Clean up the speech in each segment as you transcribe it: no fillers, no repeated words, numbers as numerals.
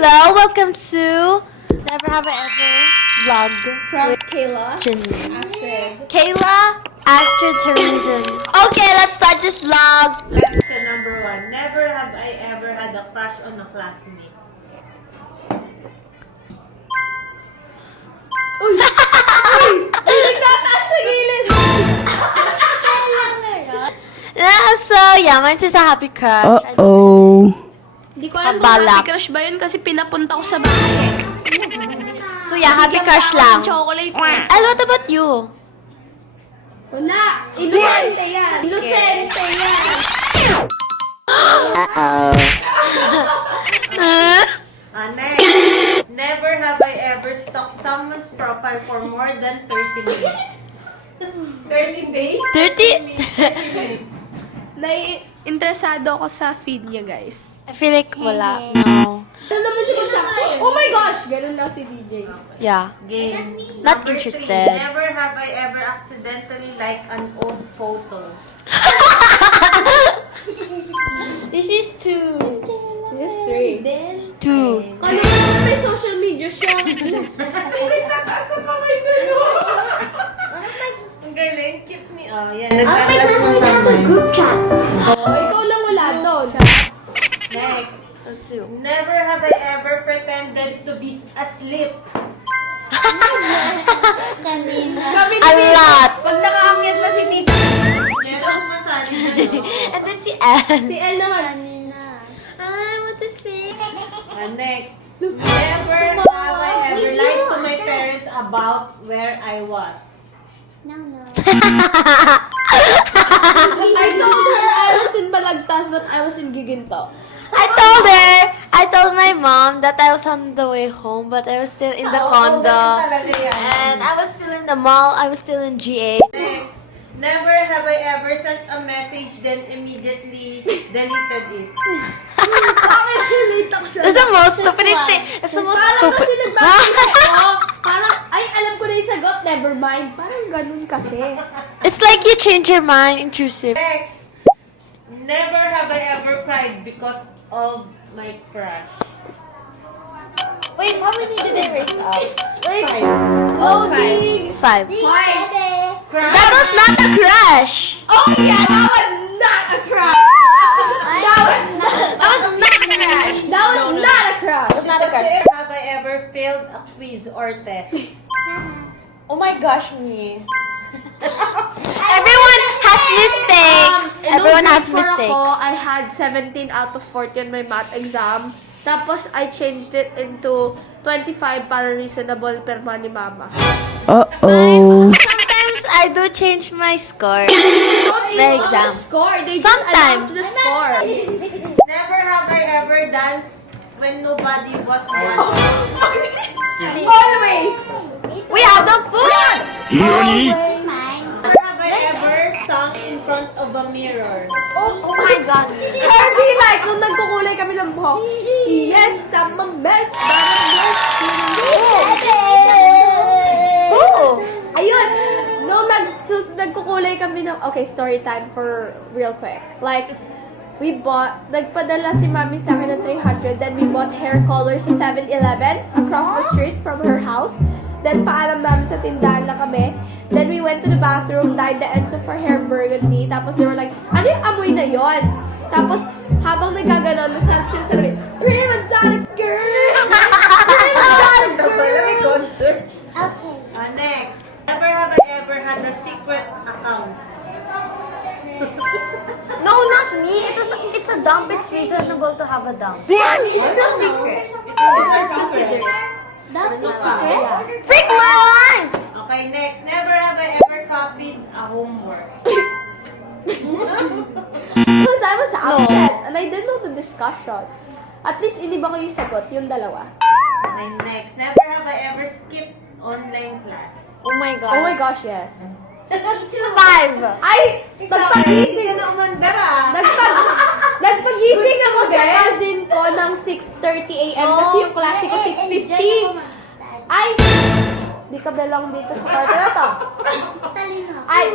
Hello, welcome to Never Have I Ever vlog From with Kayla. Janine. Astrid. Kayla, Astrid, Teresa. Okay, let's start this vlog. Question number 1. Never have I ever had a crush on a classmate. Nagtataas sa gilid. So, yeah, mine's is a happy crush. Uh-oh. Hindi ko alam kung Pagbalak. happy crush ba yun kasi pinapunta ko sa bahay. So, yeah, happy Bigyan crush mo ako lang. ng chocolate. And what about you? Wala. Inosente yan. Inosente yan. Next. Never have I ever stalked someone's profile for more than 30 minutes. 30 days? 30? 30 minutes. Interesado ako sa feed niya, guys. I feel like wala. No. Ano naman siya basta? Oh my gosh! Ganun lang si DJ. Yeah. Game. Not Number interested. 3. Never have I ever accidentally liked an old photo. This is 2. This is 3. This? 2. Kalo naman may social media siya. Nagtataas na pa kayo gano'n. Ang galing. Cute ni... Oh, yan. Nagtataas ng kamay. Oh, ikaw lang wala doon. Next. So 2. Never have I ever pretended to be asleep. Kami A lot. Pag nakaakyat na si Tita. Meron akong masabi na, no? And then si Anne. Si El naman. I want to sleep. Next. Never have I ever lied to my parents about where I was. I told her I was in Balagtas but I was in Giginto. I told my mom that I was on the way home, but I was still in the Oo, condo. ganun talaga yan. And I was still in the mall. I was still in GA. Next. Never have I ever sent a message then immediately deleted it. Bakit nalita ko sa... That's the most stupidest thing. That's the most Parang stupid. kasi nagbabalik ako. Parang, ay, alam ko na yung sagot, never mind. Parang ganun kasi. It's like you change your mind, intrusive. Next. Never have I ever cried because of my crush. Wait, how many did I raise up? Wait, Five. loading. 5. Crush? That was not a crush. Oh yeah, that was not a crush. That was not a crush. That was not a crush. Not a crush. Kasi have I ever failed a quiz or test? Oh my gosh, me. Everyone has mistakes. Everyone has Nung grade 4 mistakes. Ako, I had 17 out of 40 on my math exam. Tapos, I changed it into 25 para reasonable perma ni mama. Uh-oh. Sometimes I do change my score. They don't The even exam. the score. They Sometimes. just announce the score. Never have I ever danced when nobody was watching. Always! We have the food. Never have I ever sung in front of a mirror. Oh my god. Herbie, like, nung nagkukulay kami ng buhok. Yes, I'm a mess. Oh. Ayun! Nung nagkukulay kami ng... Okay, story time for real quick. Like, we bought... Nagpadala si mami sa akin ng 300. Then we bought hair colors sa 7-Eleven across the street from her house. Then paalam namin sa tindahan na kami. Then we went to the bathroom, dyed the ends of our hair burgundy. Tapos they were like, ano yung amoy na yon? Tapos habang nagkaganon, nasabi siya sa labi, prima donna girl! Prima donna Wala may girl! concert. Okay. Next. Never have I ever had a secret account. No, not me. It's a dump. It's reasonable to have a dump. It's a secret. It's considered. Dump is secret? Yeah. Freak my life! Okay, next. Never have I ever copied a homework. Because I was upset and I didn't know the discussion. At least hindi ba ko yung sagot, yung dalawa. Okay, next. Never have I ever skipped online class. Oh my god. Oh my gosh, yes. 5. Ay! Hindi Nagpagising! ka na umandar ah. Nagpagising ako sa cousin ko ng 6:30 a.m. kasi yung klase ko 6:50. Ay! Di ka belong dito sa kwarto na to. Ay!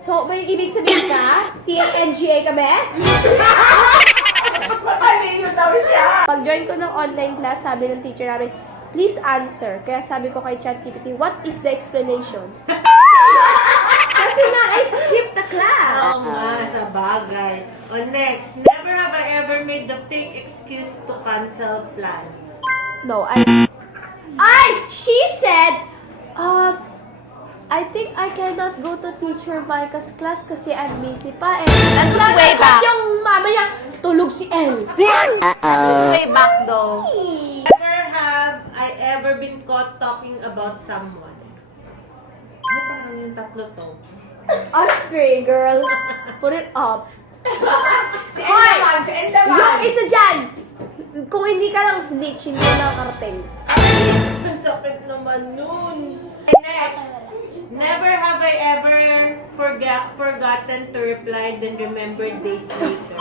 So, may ibig sabihin ka? TNGA kami? Pag pag-join ko ng online class, sabi ng teacher namin, please answer. Kaya sabi ko kay ChatGPT, what is the explanation? Kasi nga, I skipped the class. Oo nga, sa bagay. O next, never have I ever made the fake excuse to cancel plans. No, she said, I think I cannot go to Teacher Micah's class kasi I'm busy pa eh. That was way back. Yung mama niya, tulog si Elle. Way back though. Never have I ever been caught talking about someone. Ay, parang yung tatlo to. Astray, girl. Put it up. Si Elle naman, si Elle naman. Yung isa dyan, kung hindi ka lang snitch, hindi ka nakarating. Ay, ang sakit naman nun. Next, never have I ever forgotten to reply then remembered days later.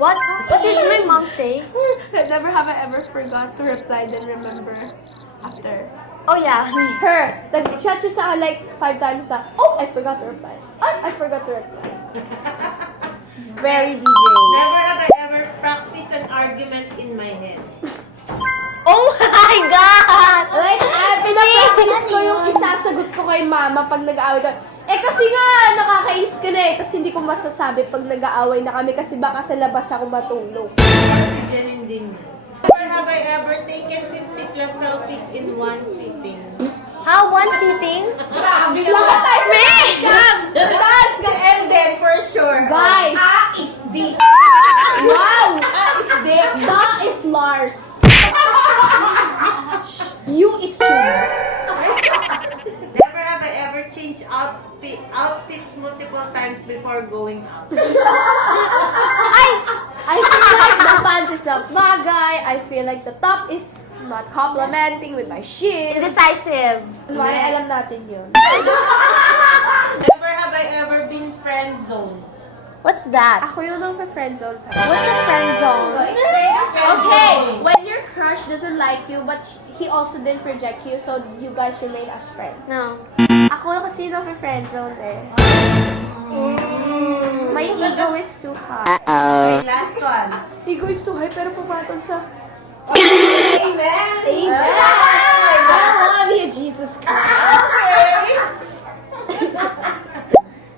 What? What did my mom say? Never have I ever forgot to reply then remember after. Oh yeah. Her, nag-chat siya sa akin like 5 times na, oh, I forgot to reply. Oh, I forgot to reply. Very DJ. Never have I ever practiced an argument in my head. Oh my God! Like, pinapractice ko yung isasagot ko kay mama pag nag-aaway kami. Eh kasi nga, nakakais ko na eh. Tapos hindi ko masasabi pag nag-aaway na kami kasi baka sa labas ako matulog. Si Janine din yan. Never have I ever taken 50 plus selfies in one sitting. How? One sitting? Lahat tayo Dance! Si Elden, for sure. Guys! Is the... Wow! Is there? That is Lars. You is true. Never have I ever changed outfits multiple times before going out. I feel like the pants is not bagay. I feel like the top is not complementing with my shit. Indecisive. Wala, alam natin yun. Never have I ever been friend zoned. What's that? Ako yun ang friend zone sa What's a friend zone? Okay, when your crush doesn't like you, but he also didn't reject you, so you guys remain as friends. No. Ako kasi nang friend zone eh. My ego is too high. Okay, last one. Ego is too high, pero pumatol sa... Amen. Amen! I love you, Jesus Christ.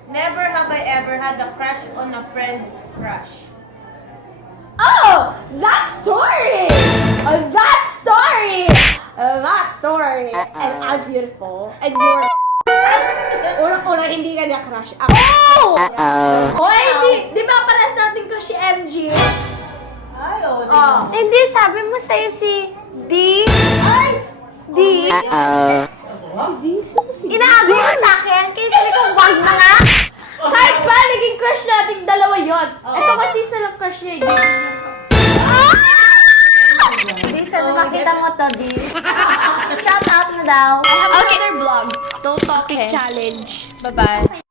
Never have I ever had a crush on a friend's crush. Oh, that story! That story! That story! And I'm beautiful. And you're... Unang-una, hindi ka niya crush. Ako. Hoy, di ba parehas natin crush si MG? Ay, oh, Oh. Hindi, sabi mo sa'yo si D. Ay! D. Si D? Sino si D? Inaabo mo sa akin, kaya sabi ko, wag na nga. Kahit pa, naging crush nating dalawa yon. Ito kasi isa lang crush niya, hindi niya. Di, sabi makita mo to, D. Shout out mo daw. I have another vlog. Don't talk it challenge. Bye-bye.